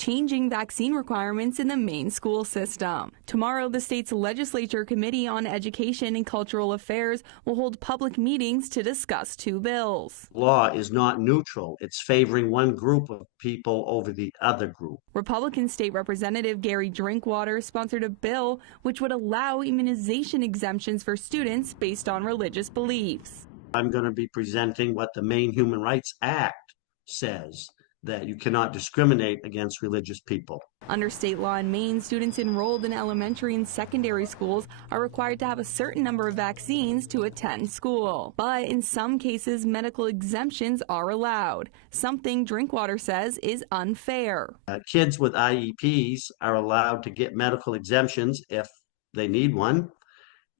changing vaccine requirements in the Maine school system. Tomorrow, the state's Legislature Committee on Education and Cultural Affairs will hold public meetings to discuss two bills. Law is not neutral. It's favoring one group of people over the other group. Republican State Representative Gary Drinkwater sponsored a bill which would allow immunization exemptions for students based on religious beliefs. I'm going to be presenting what the Maine Human Rights Act says, that you cannot discriminate against religious people. Under state law in Maine, students enrolled in elementary and secondary schools are required to have a certain number of vaccines to attend school. But in some cases, medical exemptions are allowed, something Drinkwater says is unfair. Kids with IEPs are allowed to get medical exemptions if they need one,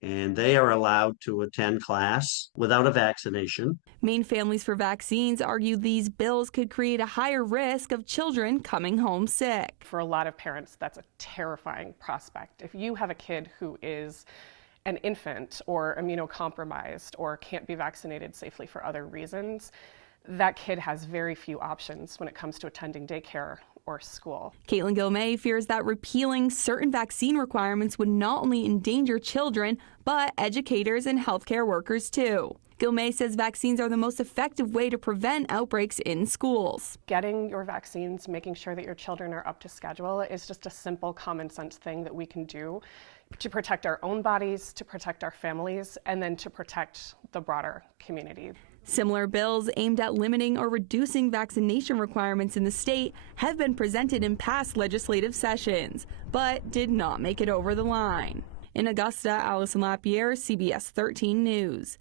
and they are allowed to attend class without a vaccination. Maine Families for Vaccines argue these bills could create a higher risk of children coming home sick. For a lot of parents, that's a terrifying prospect. If you have a kid who is an infant or immunocompromised or can't be vaccinated safely for other reasons, that kid has very few options when it comes to attending daycare or school. Caitlin Gilmay fears that repealing certain vaccine requirements would not only endanger children, but educators and healthcare workers too. Gilmay says vaccines are the most effective way to prevent outbreaks in schools. Getting your vaccines, making sure that your children are up to schedule is just a simple common sense thing that we can do to protect our own bodies, to protect our families, and then to protect the broader community. Similar bills aimed at limiting or reducing vaccination requirements in the state have been presented in past legislative sessions, but did not make it over the line. In Augusta, Allison Lapierre, CBS 13 News.